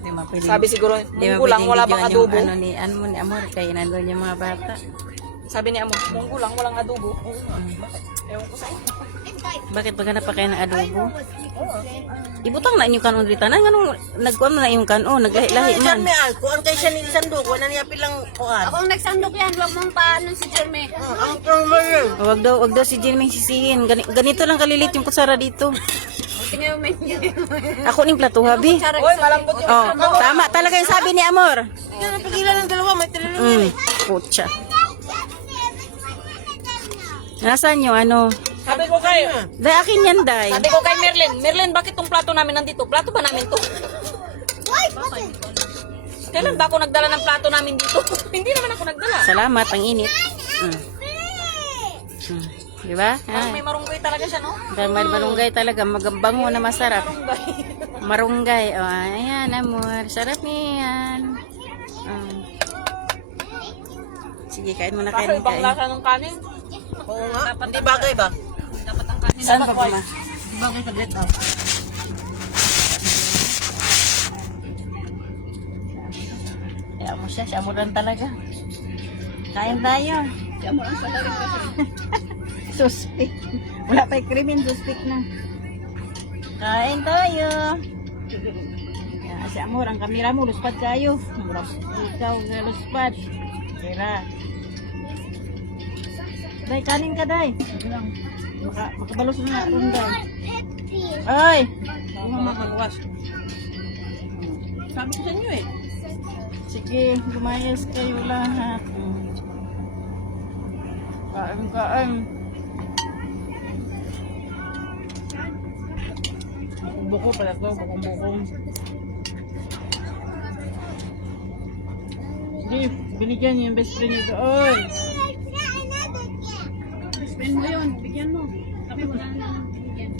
Di mapwede. Sabi siguro, Di munggo lang, wala bang adobo. Ano ni Amor, kaya nandun yung mga bata. Sabi ni Amor, munggo lang, walang adobo. Ewan ko sa inyo. Bakit maghanap pa kayo ng adobo? Ibutang na inyong kanon dito. Anong nagkuhan na yung kanon? Naglahi-lahi man. Jerme, kuan kay siya ni sandok, wala niya pilang kuan. Akong nagsandok yan, huwag mong paano si Jerme. Ang problema. Wag daw si Jimmy sisihin. Ganito lang kalilit yung kutsara dito. Tingnan mo menu. Ako ning plato, habi. Uy, malambot yung Oh, tama talaga yung sabi ni Amor. Hindi na napigilan ng dalawa, may tinanong. Putya. Nasaan yung ano? Sabi ko kay, Day, akin yan, Day. sabi ko kay Merlin, bakit tong plato namin nandito? Plato ba namin to? Kailan ba ako nagdala ng plato namin dito? Hindi naman ako nagdala. Salamat, ang init. Di ba? Parang may marunggoy talaga siya, no? Malunggay talaga, magabango na masarap. Marunggay. Oh, ayan, Amor. Sarap niyan. Sige, kain muna Kaso kain. ibang lasa ng kanin. Oo nga, hindi bagay ba? Dapat ang kanin. Saan pa ba? Hindi bagay sa get out. Kaya mo siya mo lang talaga. Kain tayo. Siya mo lang pala rin kasi. Suspect. Wala pa yung krimen, suspect na. Kain tayo. Si Amor, ang kamera mo, luspad kayo. Ikaw, luspad. Kira. Day, kanin ka, Day. Makabalos na rin, Day. Ay! Ako mamakalwas. Sabi ko sa inyo eh. Sige, lumayas kayo lahat. Kain. Buko pala to, bukong-bukong. Sige, binigyan niyo yung best friend niyo doon. Spend mo yun, bigyan mo. Kami wala na lang binigyan.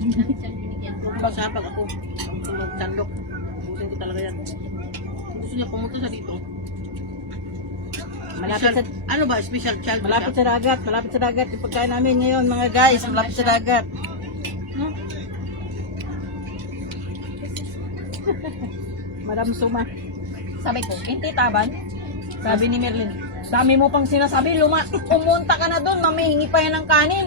Dami siyang binigyan. Masapag ako. Ang tunog sandok. Busin ko talaga yan. Gusto niya pumunta sa dito. Malapit sa Ano ba? Special child ba Malapit siya? sa dagat yung pagkain namin ngayon mga guys, malapit sa dagat. Madam Suma. Sabi ko, hindi taban. Sabi ni Merlin, dami mo pang sinasabi, pumunta ka na doon, mamihingi pa yan ng kanin.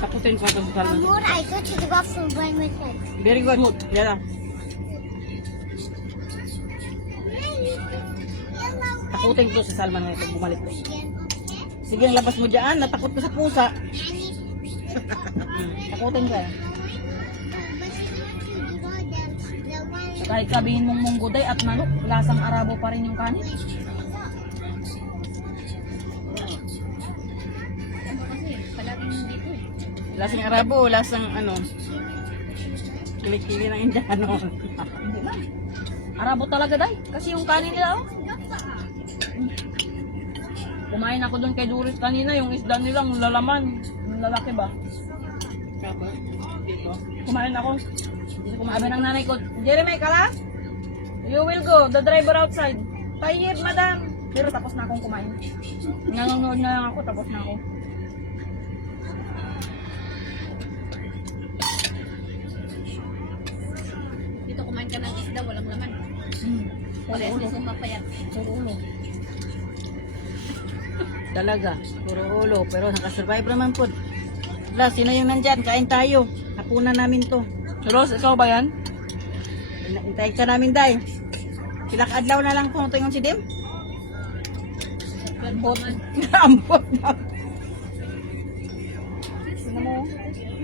Taputin ko ito sa salmon. Amor, I go to the bathroom by myself. Very good. Yan lang. Takutin ko sa salmon ngayon pag bumalik ko. Sige, labas mo dyan. Natakot ko sa pusa. Takutin ka. Kahit sabihin mong mungguday at manok, lasang Arabo pa rin yung kanin. Ano kasi, palaging dito eh. Lasang Arabo, lasang ano. Kilikili ng Indiano. Hindi ba? Arabo talaga day, kasi yung kanin nila oh. Kumain ako doon kay Doris kanina, yung isda nila, yung lalaman, yung lalaki ba? Kumain ako. Sabi ng nanay ko, Jeremy, kalas? You will go, the driver outside. Tayyib, madam. Pero tapos na akong kumain. Nanonood na lang ako, tapos na ako. Dito kumain ka ng isda, walang laman. Wala yung papayat. Puro ulo. Talaga, puro ulo. Pero nakasurvive naman po. Wala, sino yung nandyan? Kain tayo. Hapunan namin to. Ros, ikaw ba yan? Hintayin ka namin, Day. Sila kaadlaw na lang kung ito yung si Dim. Ambot. Ambot na. Sino mo?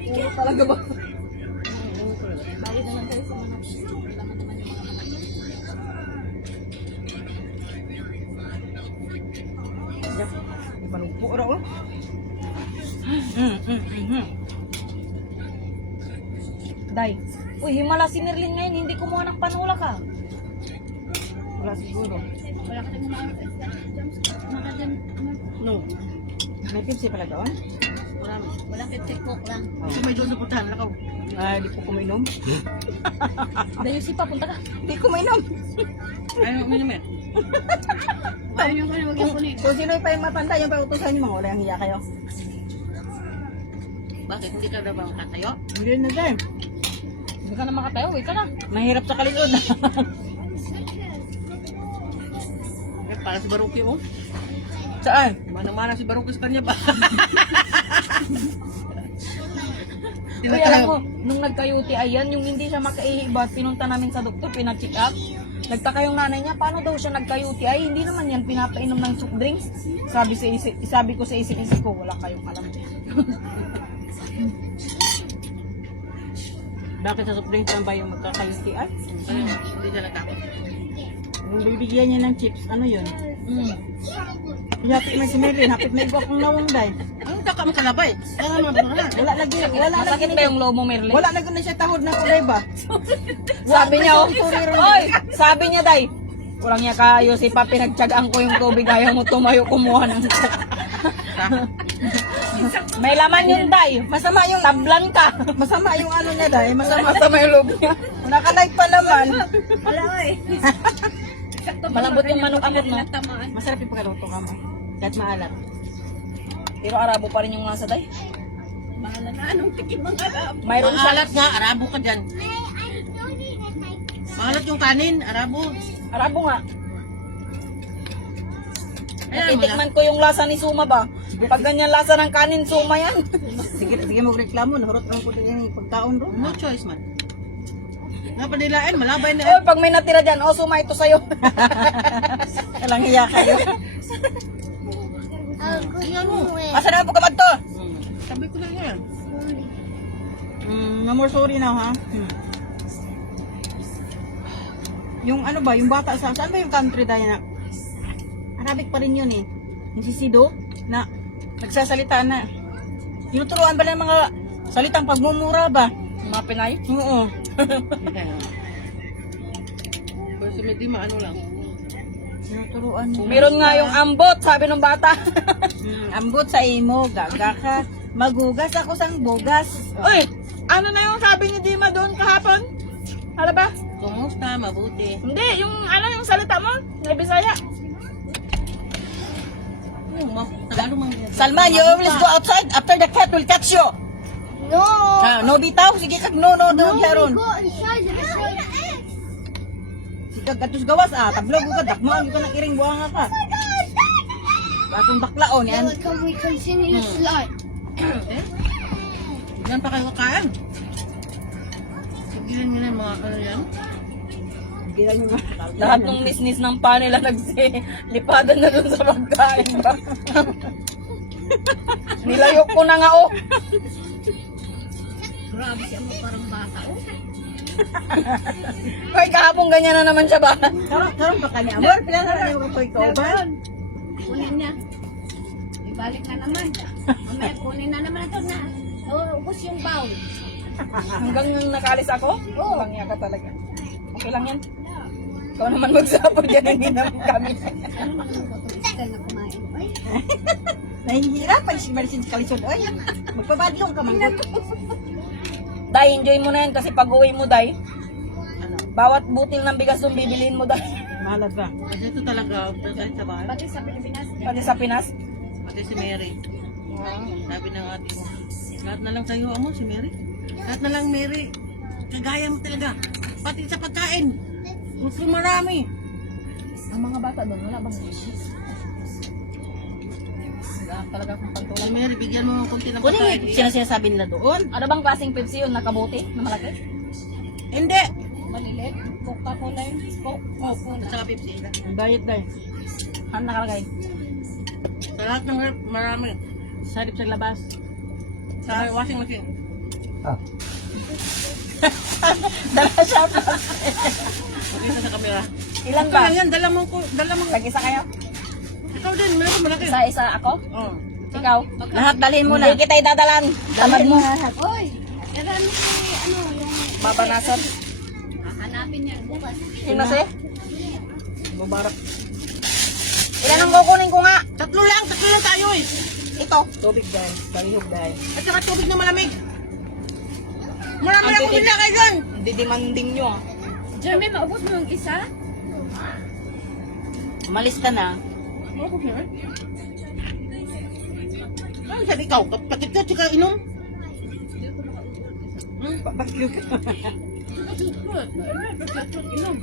Ulo talaga ba? Bakit naman tayo sa manok? Laman naman yung mga manok. Ibalugpo raw. Day. Uy, himala si Merlin ngayon, hindi kumuha ng panula ka. Wala siguro. Wala ka tayong mga isda. Maka dyan, No. May pipsi pala doon? wala pepsi coke lang. Kasi may doon napuntahan na ako. Ay, di ko kuminom. Dayo si pa, punta ka. Di ko kuminom. Ayaw uminom eh. Ayaw nyo kayo, huwag yung kunin. Kung sino pa yung mapantay, yung pautusan niyo, mga wala yung hiya kayo. Bakit? Hindi ka na ba makatayo? Hindi na dahil. Hindi ka na makatayo, wait ka na. Mahirap sa kalikod. Eh, para si Baruki mo. Saan? Mana-mana si Baruki sa kanya ba? Uy, alam mo, nung nagka-UTI yan, yung hindi siya makaihibat, pinunta namin sa doktor, pina-check up. Nagtaka yung nanay niya, paano daw siya nagka-UTI? Hindi naman yan pinapainom ng soft drinks. Sabi ko sa isip-isip ko, wala kayong alam. Bakit sa soft drinks lang ba yung magkaka-UTI? Hindi siya natakot. Yung bibigyan niya ng chips, ano yun? Hapit may si Mary, hapit may guwak ng nawang day. Ang taka mo kalabay. Kaya naman ba na? Wala lagi ba yung loob mo, Merle? Wala lagi na siya tahod na kulay ba? Sabi niya, oy, sabi niya, day, walang niya kayo si Papi, nagtsagaan ko yung tubig, ayaw mo tumayo kumuha ng may laman yun, day. Masama yung tablan ka. Masama yung ano niya, day. Masama yung loob niya. Nakalive pa naman. Wala eh. Malambot yung manok-amot, no? Tamaan. Masarap yung pagkaluto ka mo. Kahit maalat. Pero Arabo pa rin yung nasa, day. Bahala na. Anong tikim ang harap? Mayroon siya. Maalat nga, Arabo ka dyan. Maalat yung kanin, Arabo. Arabo nga. Ayan mo na. Natitikman ko yung lasa ni Suma ba? Pag ganyan lasa ng kanin, Suma yan. Sige mo reklamo, nahurot ang puti yung pagkaon ro. No choice man. Nga panilain, malabay na. Oy, pag may natira dyan, oh, Suma, ito sa'yo. Walang hiya kayo. Tingnan mo. Asa naman po kamad to? Sabi ko na yan. No more sorry now, ha? Yung ano ba, yung bata sa, saan ba yung country tayo na? Arabic pa rin yun eh. Yung si Sido, na nagsasalita na. Tinuturuan ba ng mga salitang pagmumura ba? Mga Pinay? Oo. Pero si Medima, ano lang. Tinuturuan mo. Meron nga yung ambot, sabi ng bata. Ambot sa imo, gaga ka. Magugas ako sang bugas. Uy, ano na yung sabi ni Dima doon kahapon? Hala ba? Kumusta? Mabuti. Hindi, yung ano yung salita mo? Na Bisaya. Yung Tagalog man. Salman, you always go outside after the cat will catch you. No. No bitaw, sige kag no, Sharon. Go inside the restaurant. Sige kag atus gawas tablog ko dakmaan ko na iring buanga ka. Atong baklaon yan. Can we continue this life? Yan pa kayo kakain. Sigilan nyo na yung mga ano yan. Gilan yung Lahat ng nisnis ng pa nila nagsilipadan na doon sa pagkain ba? Nilayo ko na nga oh. Grabe siya mo parang bata. Oh. Ay, kahapon ganyan na naman siya ba? karon pa kanya amor pila na yung koy ko ba? Kunin niya. Ibalik na naman. Mamaya kunin na naman ito na. Ubus yung bowl. Hanggang nung nakalis ako? Oo. Langya ka talaga. Okay lang yan. Ikaw naman magsapod yan, hindi naman kami. Ano naman ang kapatid na kumain? Ay, Nahihirapan si Marisin sa kalisod. Oy, magpabadlong ka man. Day, enjoy mo na yan kasi pag uwi mo, Day, bawat butil ng bigas yung bibiliin mo, Day. Mahalat ba? Kasi ito talaga, kahit sa bahay. pati sa Pilipinas. Pati sa Pinas. Pati si Mary. Sabi ng ate ko, lahat na lang sa'yo mo, si Mary. Lahat na lang, Mary. Kagaya mo talaga. Pati sa pagkain. Gusto marami. Ang mga bata doon, wala bang wala talaga akong Si pagtulad. Mary, bigyan mo ng konti ng Kunin pagkain. yung sinasabi nila doon. Ano bang klaseng Pepsi yun? Nakabuti? Na malaki? Hindi. Malilit. Coca-Cola yun. Coca-Cola. Sa Pepsi. Ang diet dahil. Ano nakalagay? Sa lahat ng rep, marami. Sarip sa labas. Sa washing machine. Dala siya. Mag-isa sa kamera. Ilan Ito ba? lang yan, dala mo ko. Dala mo. Tag-isa kayo? Ikaw din, malaki malaki. Isa-isa ako? Oh. Ikaw? Lahat dalhin mo na. Hindi kita idadalan. Tamad mo. Oy, kailan si ano yung Babanasan. hanapin niya bukas. Sino si? Mubarak. Ilan ang kukunin ko nga? Tatlo lang tayo eh. Ito. Tubig dahil. Balihog dahil. At saka tubig na malamig. Marami Ang na akong titig. nilakay dyan. Didimanding nyo ah. Jeremy, maubos mo yung isa? Umalis ka na. Ano ko siya? Ano sabi ikaw? Kapatid ka, tsaka inom? Bakit ka? Inom.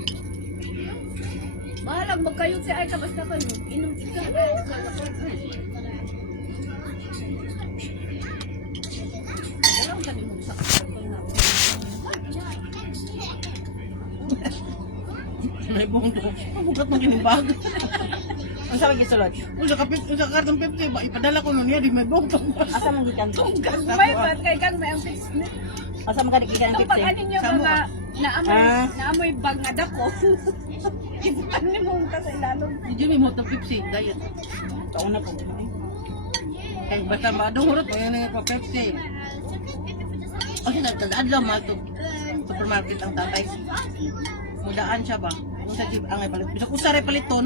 Bahalag magkayuti ay ka basta ka inom ka. Alam ka din mo sa May buong to. Mabukat mo kinibag. Ang sabi gisulod. Sa kartong 50 ba ipadala ko nun niya di may buong to. Asa man gikan to? may ba kay kang may ang fix ni. Asa man ka gikan ang Ito pag 50? anin niyo Samo mga Ah. naamoy bag na dako. Ipan ni mo ka sa ilalong. Di may mo to 50 diet. Kauna po. Kay basta maadong hurot mo yan pa Pepsi. Kasi nagtadaan lang mga to supermarket ang tatay. Mudaan siya ba? Kung sa jeep ang ay palit. Bisa kusare paliton.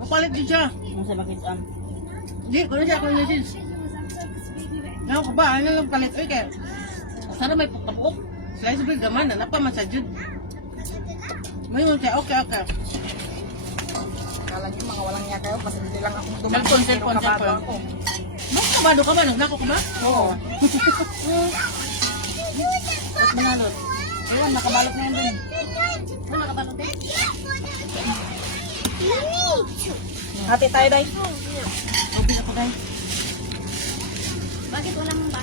Mapalit din siya. Ang sa makitaan. Di, kung siya kung nasis. Ngayon ko ba? Ano lang palit? Uy, kaya sana may pagkapuok. Slice bread naman, nanapa man sa jud. May mo siya, okay. Kala niyo mga walang niya kayo, kasi hindi lang akong Cellphone. Mas kabado ka ba? Nagnako ka ba? Oo. At manalot. Ayun, nakabalot na yan dun. Ano nakabalot eh? Hati tayo, day. Ubis ako, day. Bakit walang ba?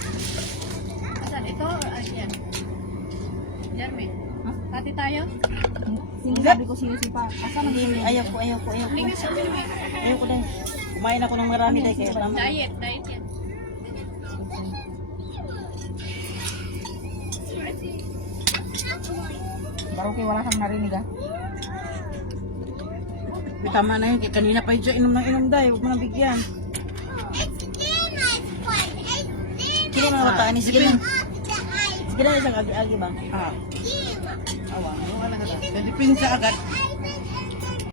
Asan? Ito? Ayan. Jeremy. Hati tayo? Sinasabi ko siya si Pa. Asa man Hindi, ayaw ko. Tingnan sa menu eh. Ayaw ko, day. Kumain ako ng marami, day. Kaya tama. Diet yan. Baro kay wala kang narinig ah. Tama na yun. Kaya kanina pa yung inom ng inom, day. Huwag mo nang bigyan. Sige mga bataan ni. Sige lang. Sige lang isang agi-agi ba? Ah. Awa. Depende sa agad.